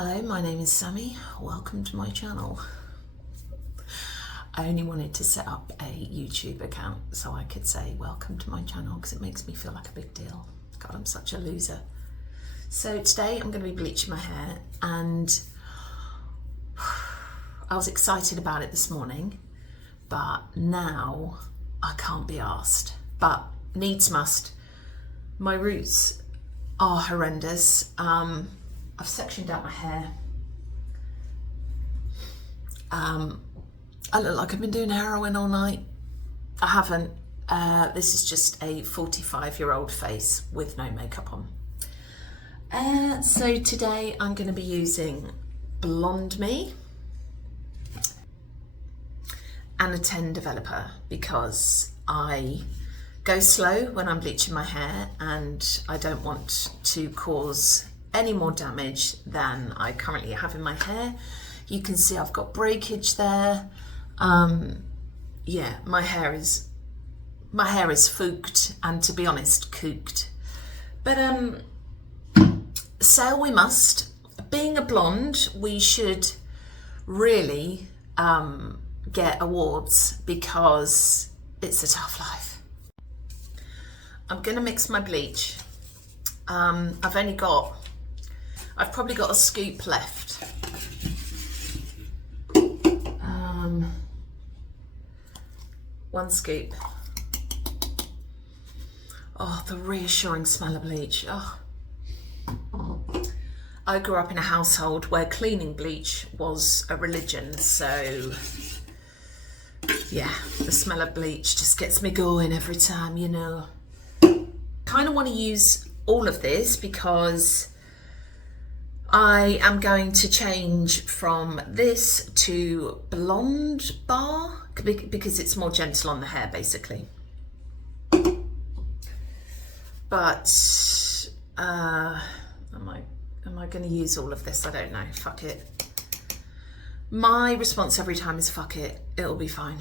Hello, my name is Sammy. Welcome to my channel. I only wanted to set up a YouTube account so I could say welcome to my channel because it makes me feel like a big deal. God, I'm such a loser. So today I'm going to be bleaching my hair, and I was excited about it this morning, but now I can't be asked. But needs must. My roots are horrendous. I've sectioned out my hair. I look like I've been doing heroin all night. I haven't. This is just a 45-year-old face with no makeup on. So today I'm going to be using Blonde Me and a 10 developer because I go slow when I'm bleaching my hair and I don't want to cause any more damage than I currently have in my hair. You can see I've got breakage there. Yeah, my hair is fooked and, to be honest, cooked. But sail we must. Being a blonde, we should really get awards because it's a tough life. I'm gonna mix my bleach. I've probably got a scoop left. One scoop. Oh, the reassuring smell of bleach. Oh. I grew up in a household where cleaning bleach was a religion, so yeah, the smell of bleach just gets me going every time, you know. Kind of want to use all of this because I am going to change from this to Blonde Bar because it's more gentle on the hair, basically. But am I going to use all of this? I don't know. Fuck it. My response every time is fuck it. It'll be fine.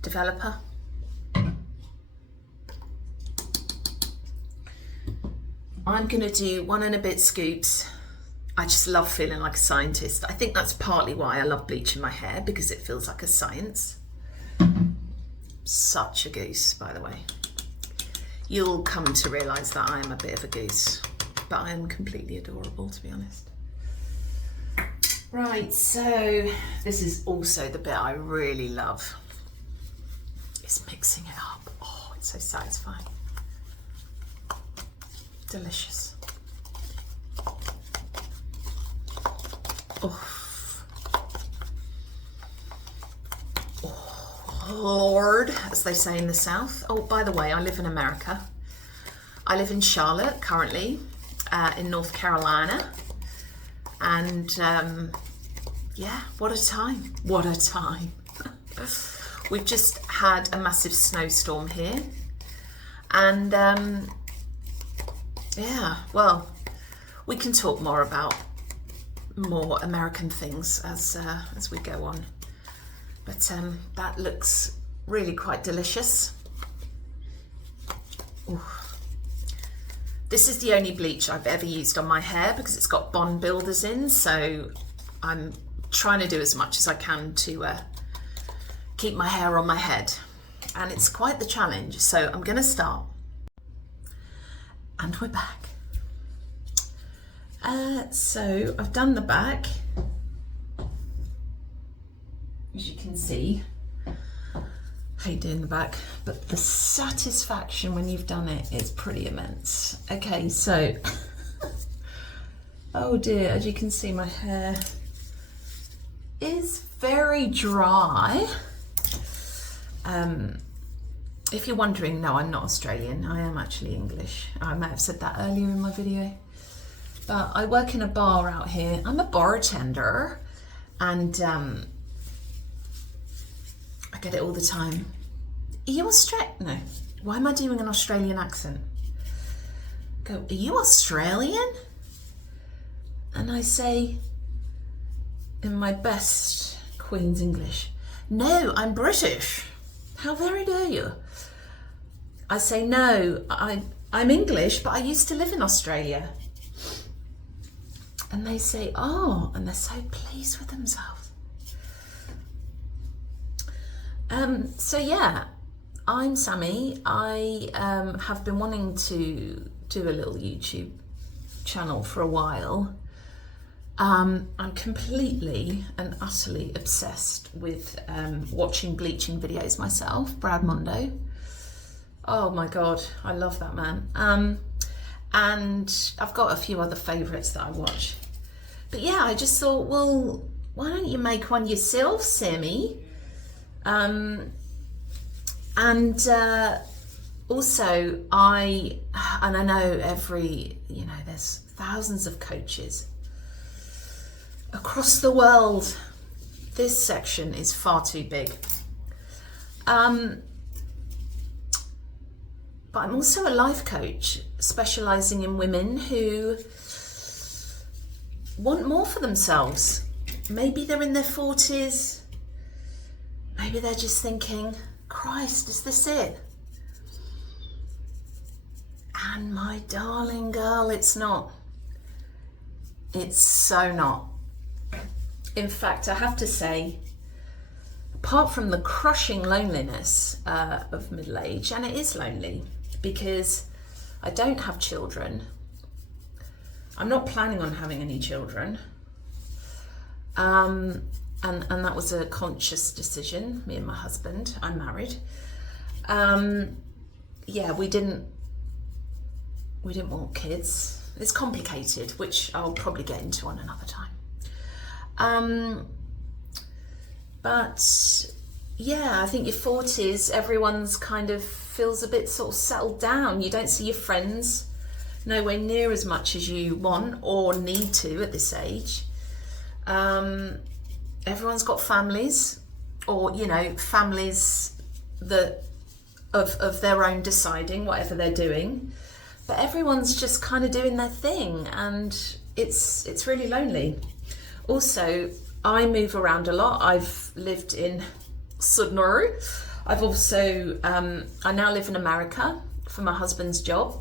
Developer. I'm going to do 1 and a bit scoops. I just love feeling like a scientist. I think that's partly why I love bleaching my hair, because it feels like a science. Such a goose, by the way. You'll come to realise that I am a bit of a goose, but I am completely adorable, to be honest. Right, so this is also the bit I really love. It's mixing it up. Oh, it's so satisfying. Delicious. Oh. Oh, Lord, as they say in the South. Oh, by the way, I live in America. I live in Charlotte currently, in North Carolina. And yeah, what a time. What a time. We've just had a massive snowstorm here. And yeah, well, we can talk more about more American things as we go on. But that looks really quite delicious. Ooh. This is the only bleach I've ever used on my hair because it's got bond builders in, so I'm trying to do as much as I can to keep my hair on my head. And it's quite the challenge, so I'm gonna start. And we're back. So I've done the back. As you can see, I hate doing the back, but the satisfaction when you've done it is pretty immense. Okay, so, oh dear, as you can see, my hair is very dry. If you're wondering, no, I'm not Australian. I am actually English. I may have said that earlier in my video. But I work in a bar out here. I'm a bartender, and I get it all the time. Are you Australian? No. Why am I doing an Australian accent? Go, are you Australian? And I say, in my best Queen's English, no, I'm British. How very dare you? I say, no, I'm English, but I used to live in Australia. And they say, oh, and they're so pleased with themselves. So yeah, I'm Sammy. I have been wanting to do a little YouTube channel for a while. I'm completely and utterly obsessed with watching Bleaching videos myself, Brad Mondo. Oh my God, I love that man. And I've got a few other favourites that I watch. But yeah, I just thought, well, why don't you make one yourself, Sammy? Also, I know there's thousands of coaches across the world. This section is far too big. But I'm also a life coach specialising in women who want more for themselves. Maybe they're in their 40s. Maybe they're just thinking, Christ, is this it? And my darling girl, it's not. It's so not. In fact, I have to say, apart from the crushing loneliness of middle age, and it is lonely because I don't have children. I'm not planning on having any children. And that was a conscious decision, me and my husband. I'm married. Yeah, we didn't want kids. It's complicated, which I'll probably get into on another time. But yeah, I think your 40s, everyone's kind of feels a bit sort of settled down. You don't see your friends nowhere near as much as you want or need to at this age. Everyone's got families, or families that of their own deciding, whatever they're doing. But everyone's just kind of doing their thing, and it's really lonely. Also, I move around a lot. I've lived in Sydney. I've also I now live in America for my husband's job.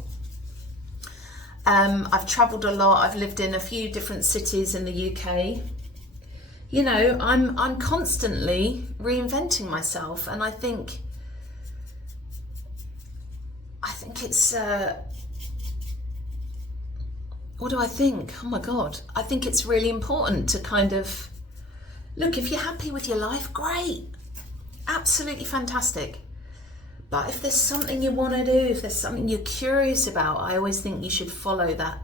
I've travelled a lot. I've lived in a few different cities in the UK. I'm constantly reinventing myself, and I think it's what do I think? Oh my God, I think it's really important to kind of look, if you're happy with your life, great, absolutely fantastic. But if there's something you want to do, if there's something you're curious about, I always think you should follow that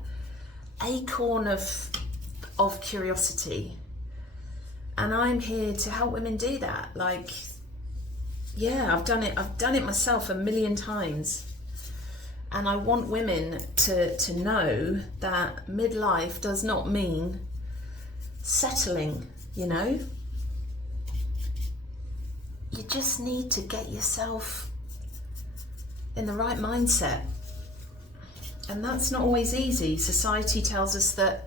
acorn of curiosity. And I'm here to help women do that. Like, yeah, I've done it myself a million times. And I want women to know that midlife does not mean settling, You just need to get yourself in the right mindset. And that's not always easy. Society tells us that,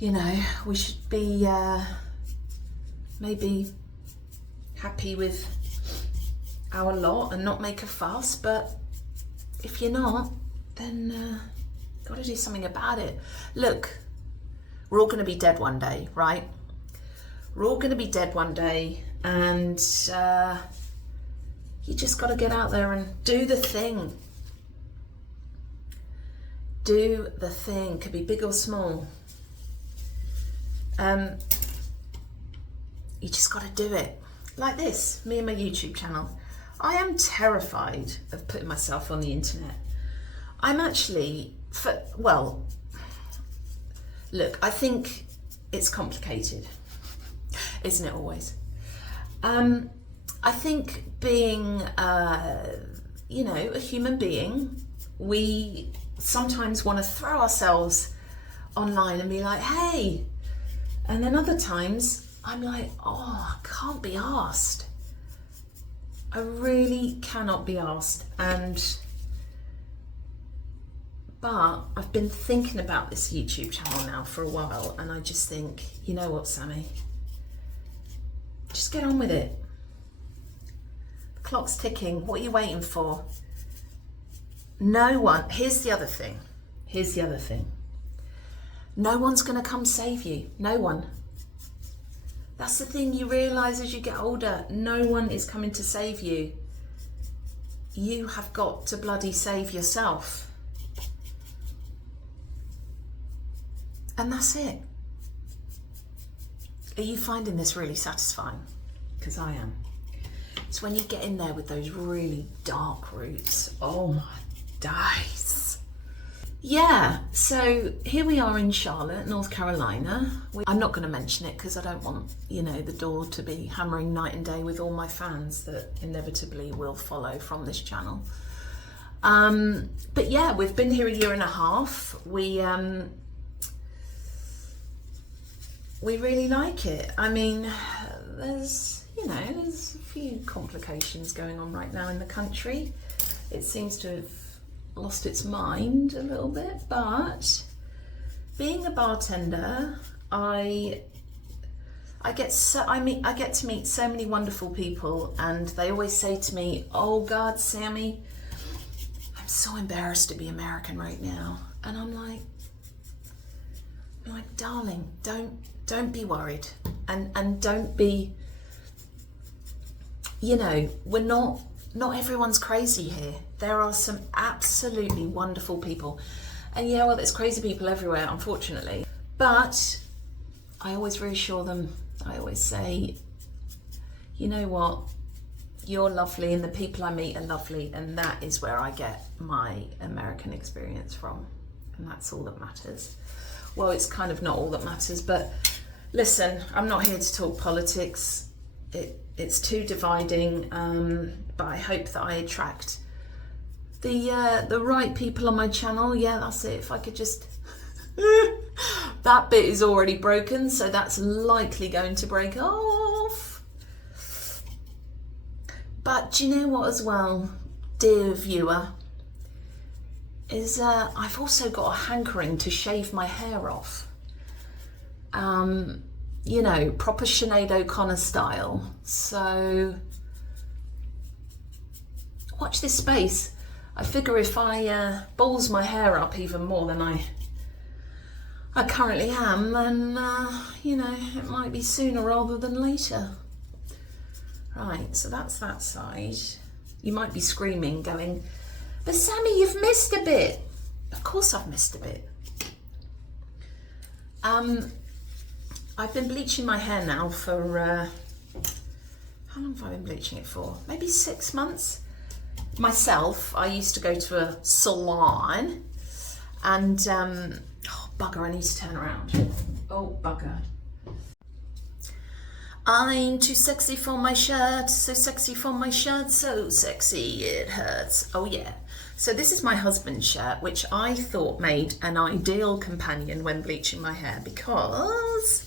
we should be maybe happy with our lot and not make a fuss, but if you're not, then got to do something about it. Look, we're all going to be dead one day, right? We're all going to be dead one day, and you just got to get out there and do the thing. Do the thing, could be big or small. You just got to do it. Like this, me and my YouTube channel. I am terrified of putting myself on the internet. I'm actually, look, I think it's complicated, isn't it always? I think being, a human being, we sometimes want to throw ourselves online and be like, hey, and then other times I'm like, oh, I can't be arsed. I really cannot be arsed. But I've been thinking about this YouTube channel now for a while, and I just think, you know what, Sammy? Just get on with it. The clock's ticking. What are you waiting for? no one, here's the other thing. No one's going to come save you. No one. That's the thing you realise as you get older. No one is coming to save you. You have got to bloody save yourself. And that's it. Are you finding this really satisfying? Because I am. It's when you get in there with those really dark roots. Oh my days. Yeah, so here we are in Charlotte, North Carolina. I'm not going to mention it because I don't want, you know, the door to be hammering night and day with all my fans that inevitably will follow from this channel. But yeah, we've been here a year and a half. We really like it. I mean, there's a few complications going on right now in the country. It seems to have lost its mind a little bit, but being a bartender, I get to meet so many wonderful people, and they always say to me, "Oh God, Sammy, I'm so embarrassed to be American right now." And I'm like, darling, don't be worried, and don't be, you know, not everyone's crazy here. There are some absolutely wonderful people. And yeah, well, there's crazy people everywhere, unfortunately. But I always reassure them. I always say, you know what? You're lovely, and the people I meet are lovely, and that is where I get my American experience from. And that's all that matters. Well, it's kind of not all that matters, but listen, I'm not here to talk politics. It's too dividing, but I hope that I attract the right people on my channel. Yeah, that's it. If I could just that bit is already broken, so that's likely going to break off. But do you know what as well, dear viewer, is I've also got a hankering to shave my hair off. You know, proper Sinead O'Connor style. So watch this space. I figure if I balls my hair up even more than I currently am, then you know, it might be sooner rather than later. Right, so that's that side. You might be screaming, going, "But Sammy, you've missed a bit." Of course I've missed a bit. I've been bleaching my hair now for, how long have I been bleaching it for? Maybe 6 months. Myself, I used to go to a salon, and, oh bugger, I need to turn around. Oh bugger. I'm too sexy for my shirt, so sexy for my shirt, so sexy it hurts. Oh yeah. So this is my husband's shirt, which I thought made an ideal companion when bleaching my hair, because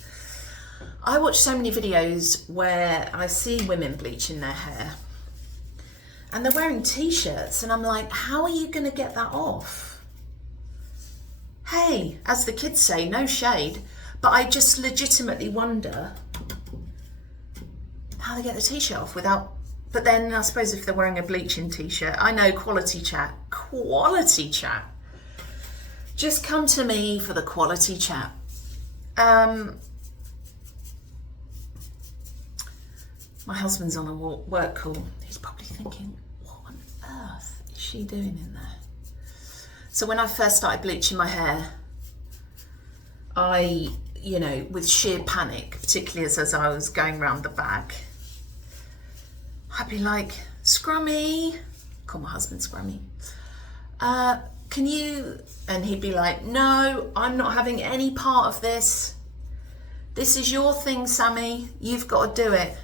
I watch so many videos where I see women bleaching their hair and they're wearing t-shirts, and I'm like, how are you going to get that off? Hey, as the kids say, no shade, but I just legitimately wonder how they get the t-shirt off without. But then I suppose if they're wearing a bleaching t-shirt, I know, quality chat. Just come to me for the quality chat. My husband's on a work call. He's probably thinking, what on earth is she doing in there? So when I first started bleaching my hair, I, you know, with sheer panic, particularly as I was going round the back, I'd be like, "Scrummy," call my husband Scrummy, "can you," and he'd be like, "No, I'm not having any part of this. This is your thing, Sammy. You've got to do it."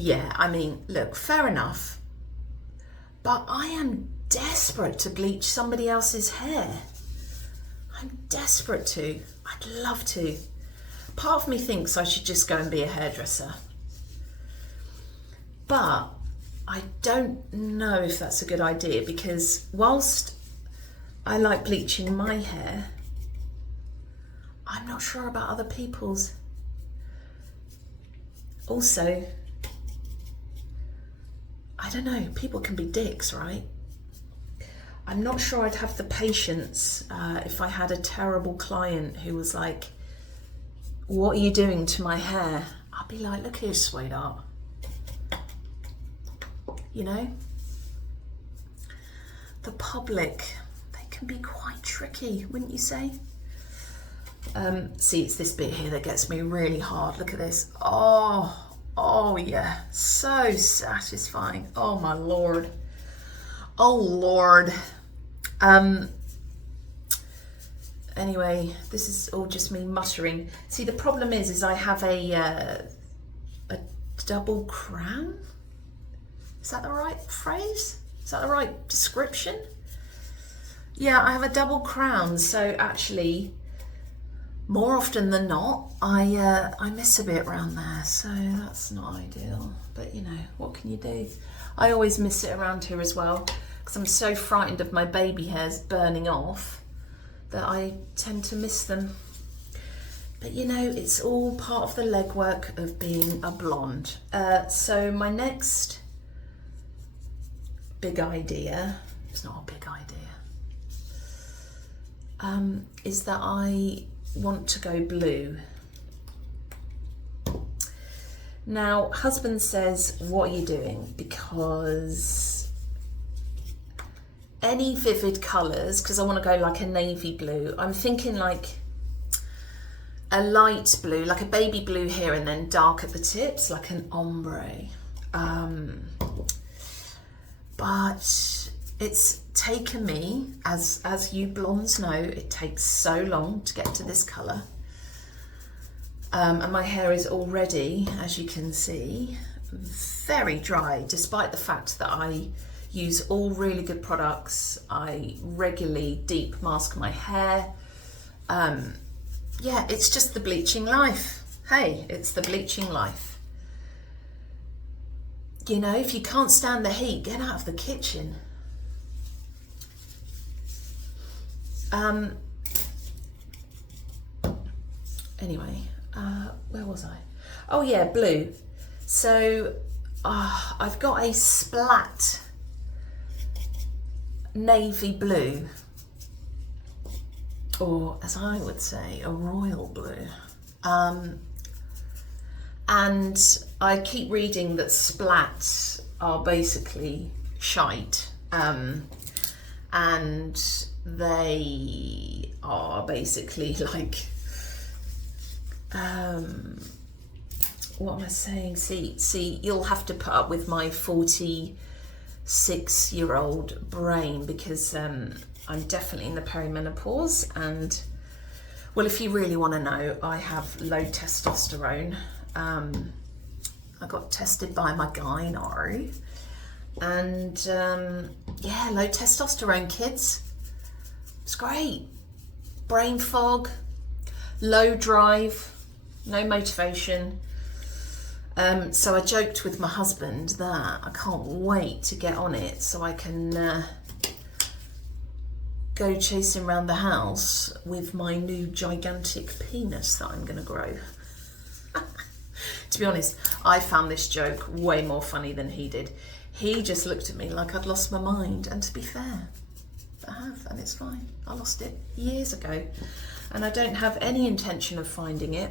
Yeah, I mean, look, fair enough, but I am desperate to bleach somebody else's hair. I'm desperate to. I'd love to. Part of me thinks I should just go and be a hairdresser, but I don't know if that's a good idea, because whilst I like bleaching my hair, I'm not sure about other people's. Also, I don't know, people can be dicks, right? I'm not sure I'd have the patience if I had a terrible client who was like, what are you doing to my hair? I'd be like, look here, sweetheart. You know? The public, they can be quite tricky, wouldn't you say? See, it's this bit here that gets me really hard. Look at this. Oh yeah, so satisfying. Oh my Lord. Oh Lord. Anyway, this is all just me muttering. See, the problem is I have a double crown. Is that the right phrase? Is that the right description? Yeah, I have a double crown. So actually, more often than not, I miss a bit around there. So that's not ideal. But you know, what can you do? I always miss it around here as well, because I'm so frightened of my baby hairs burning off that I tend to miss them. But you know, it's all part of the legwork of being a blonde. So my next big idea, it's not a big idea, is that I want to go blue. Now, husband says, what are you doing? Because any vivid colours, because I want to go like a navy blue. I'm thinking like a light blue, like a baby blue here and then dark at the tips, like an ombre. But it's taken me, as you blondes know, it takes so long to get to this colour. And my hair is already, as you can see, very dry, despite the fact that I use all really good products. I regularly deep mask my hair. Yeah, it's just the bleaching life. Hey, it's the bleaching life. You know, if you can't stand the heat, get out of the kitchen. Anyway, where was I? Oh yeah, blue. So I've got a splat navy blue, or as I would say, a royal blue. And I keep reading that splats are basically shite, and they are basically like, what am I saying? See, you'll have to put up with my 46-year-old brain, because I'm definitely in the perimenopause, and well, if you really want to know, I have low testosterone. I got tested by my gyno, and yeah, low testosterone, kids. It's great. Brain fog, low drive, no motivation. So I joked with my husband that I can't wait to get on it so I can go chasing around the house with my new gigantic penis that I'm going to grow. To be honest, I found this joke way more funny than he did. He just looked at me like I'd lost my mind, and to be fair, I have, and it's fine. I lost it years ago, and I don't have any intention of finding it.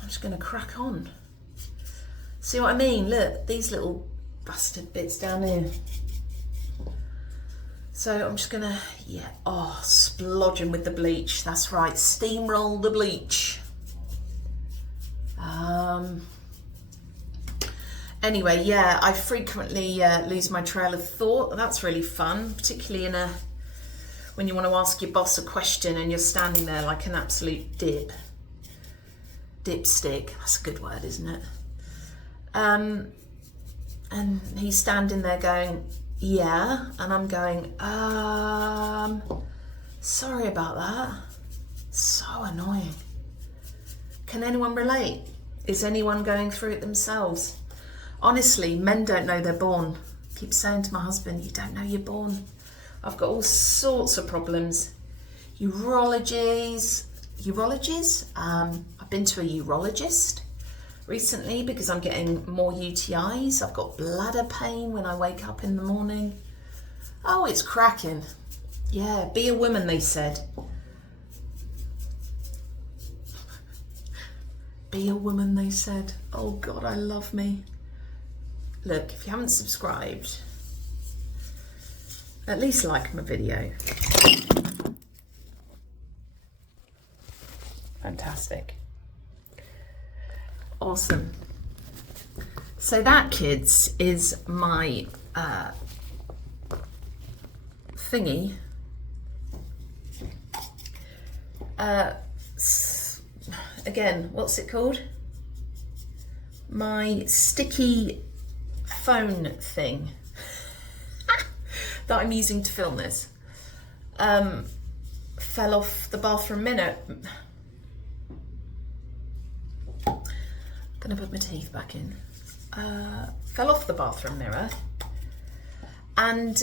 I'm just going to crack on. See what I mean? Look, these little bastard bits down here. So I'm just going to, yeah, splodging with the bleach. That's right, steamroll the bleach. Anyway, yeah, I frequently lose my trail of thought. That's really fun, particularly when you want to ask your boss a question and you're standing there like an absolute dipstick. That's a good word, isn't it? And he's standing there going, yeah, and I'm going, sorry about that. So annoying. Can anyone relate? Is anyone going through it themselves? Honestly, men don't know they're born. I keep saying to my husband, you don't know you're born. I've got all sorts of problems. Urologies. I've been to a urologist, recently because I'm getting more UTIs. I've got bladder pain when I wake up in the morning. Oh, it's cracking. Yeah, be a woman, they said. Be a woman, they said. Oh God, I love me. Look, if you haven't subscribed, at least like my video. Fantastic. Awesome. So that, kids, is my thingy. Again, what's it called? My sticky phone thing that I'm using to film this. Fell off the bathroom mirror. Gonna put my teeth back in. Fell off the bathroom mirror, and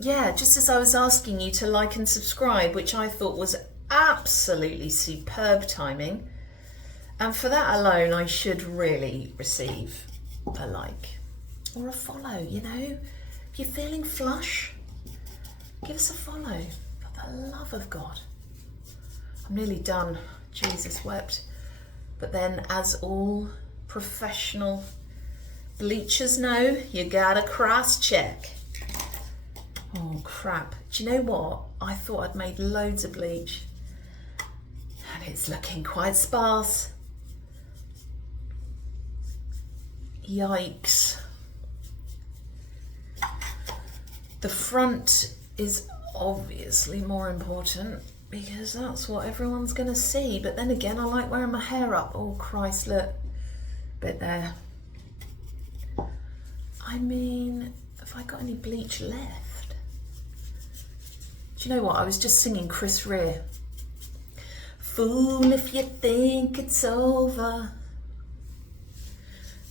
yeah, just as I was asking you to like and subscribe, which I thought was absolutely superb timing, and for that alone I should really receive a like or a follow. You know, if you're feeling flush, give us a follow, for the love of God. I'm nearly done. Jesus wept. But then, as all professional bleachers know, you gotta cross-check. Oh crap. Do you know what? I thought I'd made loads of bleach and it's looking quite sparse. Yikes. The front is obviously more important because that's what everyone's gonna see. But then again, I like wearing my hair up. Oh Christ, look. Bit there. I mean, have I got any bleach left? Do you know what? I was just singing Chris Rea. Fool if you think it's over,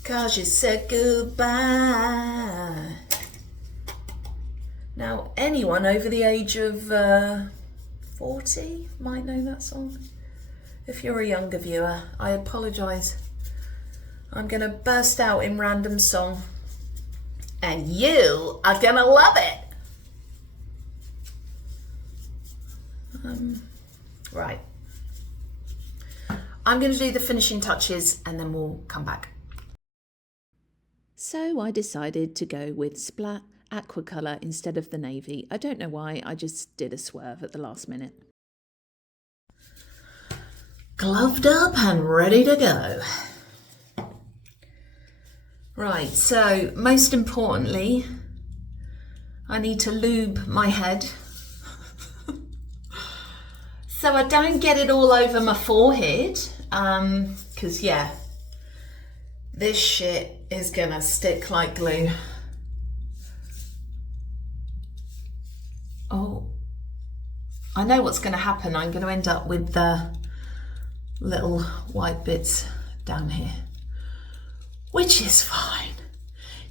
'cause you said goodbye. Now, anyone over the age of 40 might know that song. If you're a younger viewer, I apologise. I'm going to burst out in random song and you are going to love it. Right. I'm going to do the finishing touches and then we'll come back. So I decided to go with Splat Aqua Colour instead of the navy. I don't know why, I just did a swerve at the last minute. Gloved up and ready to go. Right, so most importantly, I need to lube my head so I don't get it all over my forehead, because yeah, this shit is gonna stick like glue. Oh, I know what's gonna happen. I'm gonna end up with the little white bits down here, which is fine.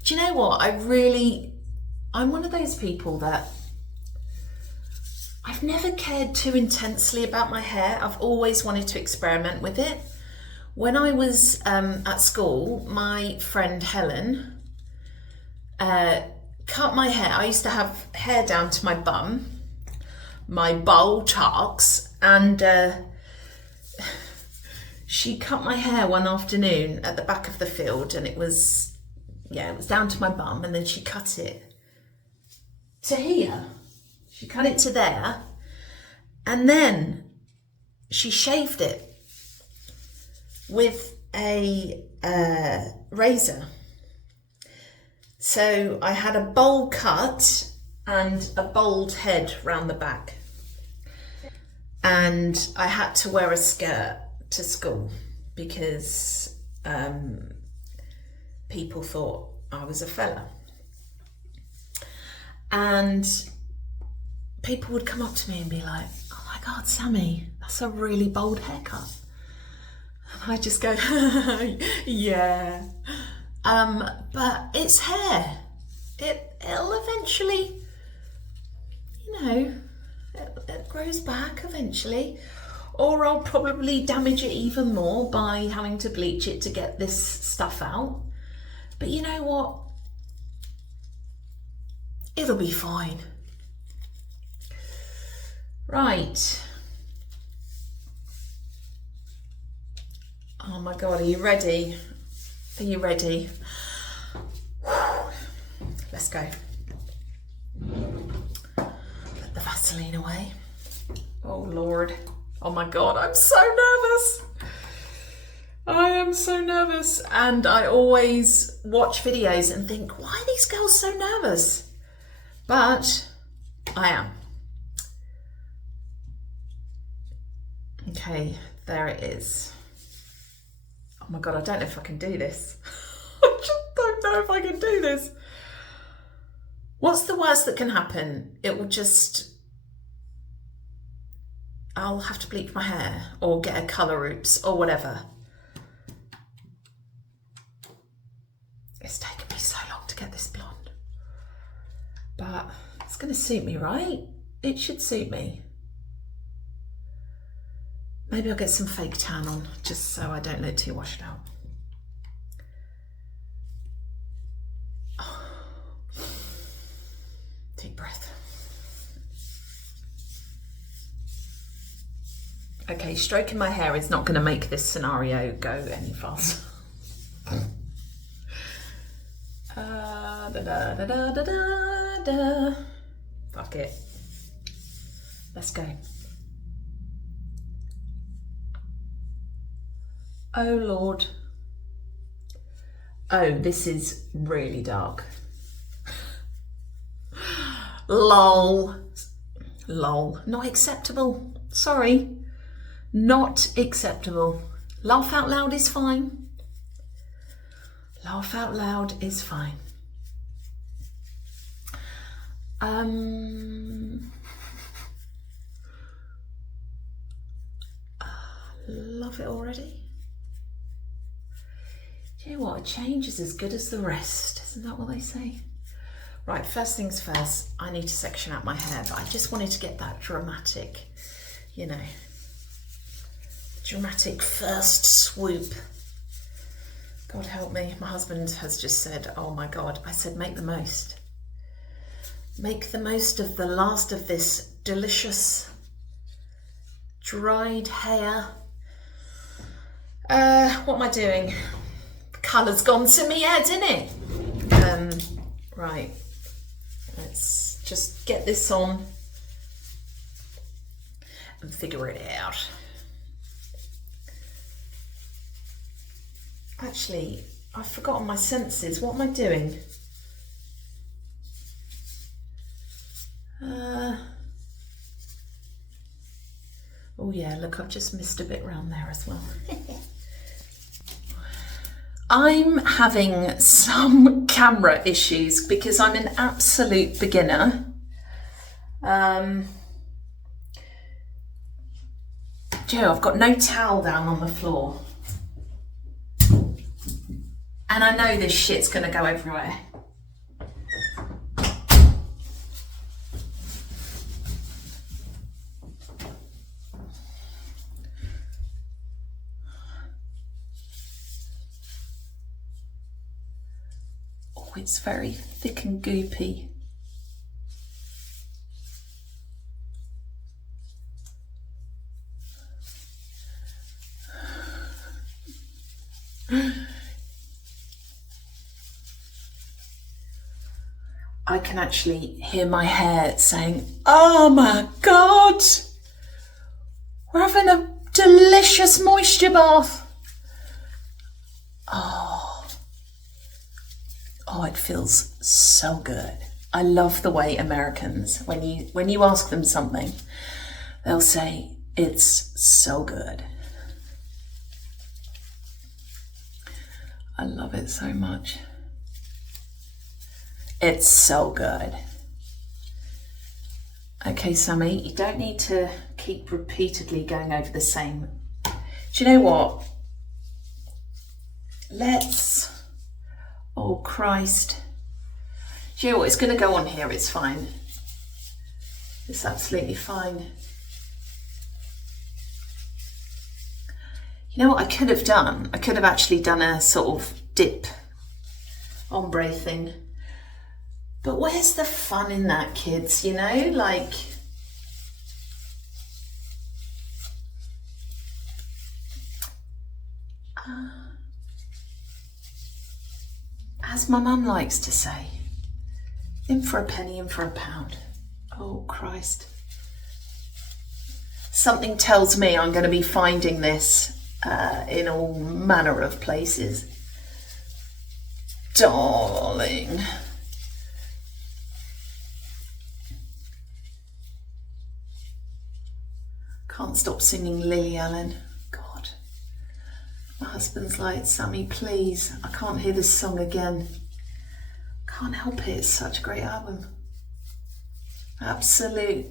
Do you know what? I'm one of those people that I've never cared too intensely about my hair. I've always wanted to experiment with it. When I was at school, my friend Helen cut my hair. I used to have hair down to my bum, my buttocks, and she cut my hair one afternoon at the back of the field, and it was down to my bum, and then she cut it to here. She cut it to there, and then she shaved it with a razor. So I had a bowl cut and a bald head round the back, and I had to wear a skirt to school because people thought I was a fella, and people would come up to me and be like, "Oh my God, Sammy, that's a really bold haircut." And I just go, yeah. But it's hair. It'll eventually, you know, it grows back eventually. or I'll probably damage it even more by having to bleach it to get this stuff out. But you know what? It'll be fine. Right. Oh my God, are you ready? Are you ready? Let's go. Put the Vaseline away. Oh Lord. Oh my God, I'm so nervous. I am so nervous. And I always watch videos and think, why are these girls so nervous? But I am. Okay, there it is. Oh my God, I don't know if I can do this. I just don't know if I can do this. What's the worst that can happen? It will just, I'll have to bleach my hair or get a colour oops or whatever. It's taken me so long to get this blonde. But it's going to suit me, right? It should suit me. Maybe I'll get some fake tan on just so I don't look too washed out. Oh. Deep breath. Okay, stroking my hair is not going to make this scenario go any faster. Fuck it. Let's go. Oh Lord. Oh, this is really dark. Lol. Lol. Not acceptable. Sorry. Not acceptable. Laugh out loud is fine. Laugh out loud is fine. Love it already. Do you know what? A change is as good as the rest. Isn't that what they say? Right, first things first, I need to section out my hair, but I just wanted to get that dramatic, you know, dramatic first swoop. God help me. My husband has just said, oh my God. I said, make the most. Make the most of the last of this delicious dried hair. What am I doing? Colour's gone to me head, innit? Right, let's just get this on and figure it out. Actually, I've forgotten my senses. What am I doing? Oh yeah, look, I've just missed a bit around there as well. I'm having some camera issues because I'm an absolute beginner. Joe, I've got no towel down on the floor. And I know this shit's gonna go everywhere. Oh, it's very thick and goopy. I can actually hear my hair saying, oh my God, we're having a delicious moisture bath. Oh, it feels so good. I love the way Americans, when you ask them something, they'll say, it's so good. I love it so much. It's so good. Okay, Sammy, you don't need to keep repeatedly going over the same. Do you know what? Oh Christ. Do you know what? It's going to go on here. It's fine. It's absolutely fine. You know what I could have done? I could have actually done a sort of dip ombre thing. But where's the fun in that, kids? You know, like... as my mum likes to say, in for a penny, in for a pound. Oh, Christ. Something tells me I'm going to be finding this in all manner of places. Darling. Can't stop singing Lily Allen. God. My husband's like, Sammy, please, I can't hear this song again. Can't help it, it's such a great album. Absolute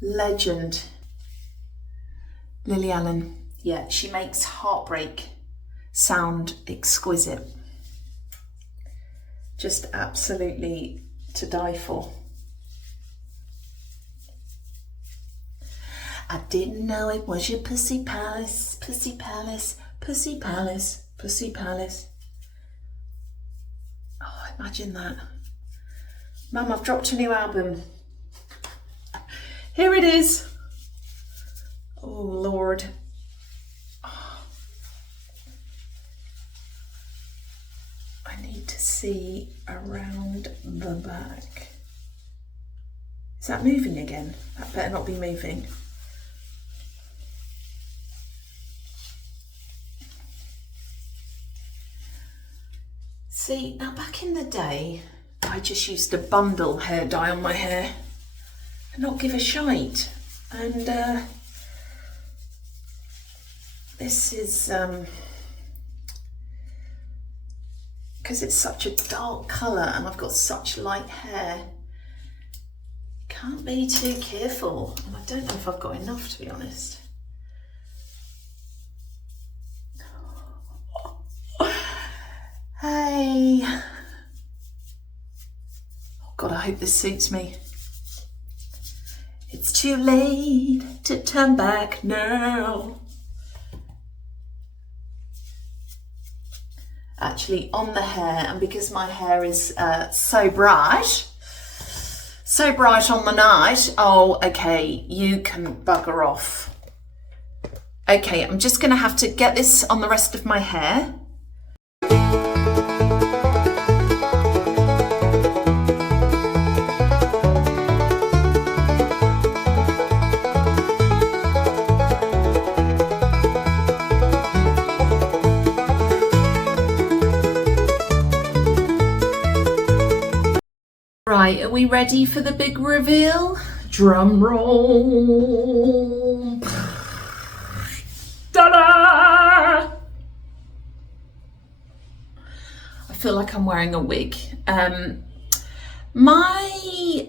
legend. Lily Allen, yeah, she makes heartbreak sound exquisite. Just absolutely to die for. I didn't know it was your pussy palace, pussy palace, pussy palace, pussy palace. Oh, imagine that. Mum, I've dropped a new album. Here it is. Oh, Lord. Oh. I need to see around the back. Is that moving again? That better not be moving. See, now back in the day, I just used to bundle hair dye on my hair and not give a shite. And this is, because it's such a dark colour and I've got such light hair, can't be too careful. And I don't know if I've got enough, to be honest. Hey. Oh God, I hope this suits me. It's too late to turn back now. Actually, on the hair, and because my hair is so bright on the night, oh, okay, you can bugger off. Okay, I'm just gonna have to get this on the rest of my hair. Right, are we ready for the big reveal? Drum roll. Ta-da! I feel like I'm wearing a wig.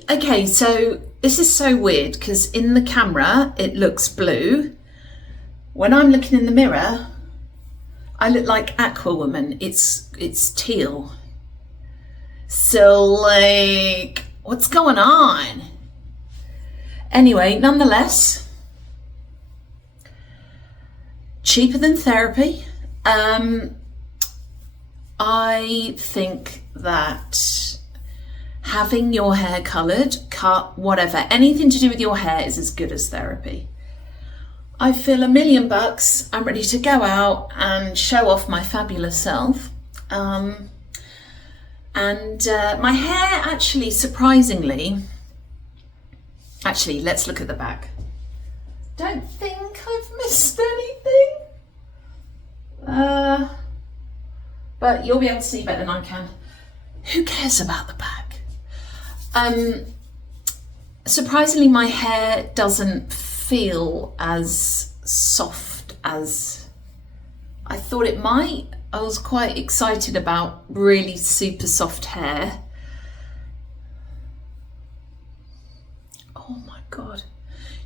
Okay, so this is so weird because in the camera it looks blue. When I'm looking in the mirror, I look like Aquawoman. It's teal. So, like, what's going on? Anyway, nonetheless, cheaper than therapy. I think that having your hair coloured, cut, whatever, anything to do with your hair is as good as therapy. I feel $1,000,000. I'm ready to go out and show off my fabulous self. My hair actually, surprisingly, let's look at the back. Don't think I've missed anything. But you'll be able to see better than I can. Who cares about the back? Surprisingly, my hair doesn't feel as soft as I thought it might. I was quite excited about really super soft hair. Oh my God.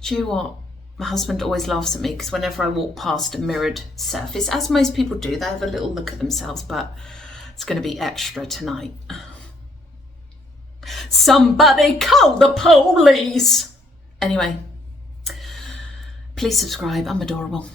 Do you know what? My husband always laughs at me because whenever I walk past a mirrored surface, as most people do, they have a little look at themselves, but it's going to be extra tonight. Somebody call the police! Anyway, please subscribe. I'm adorable.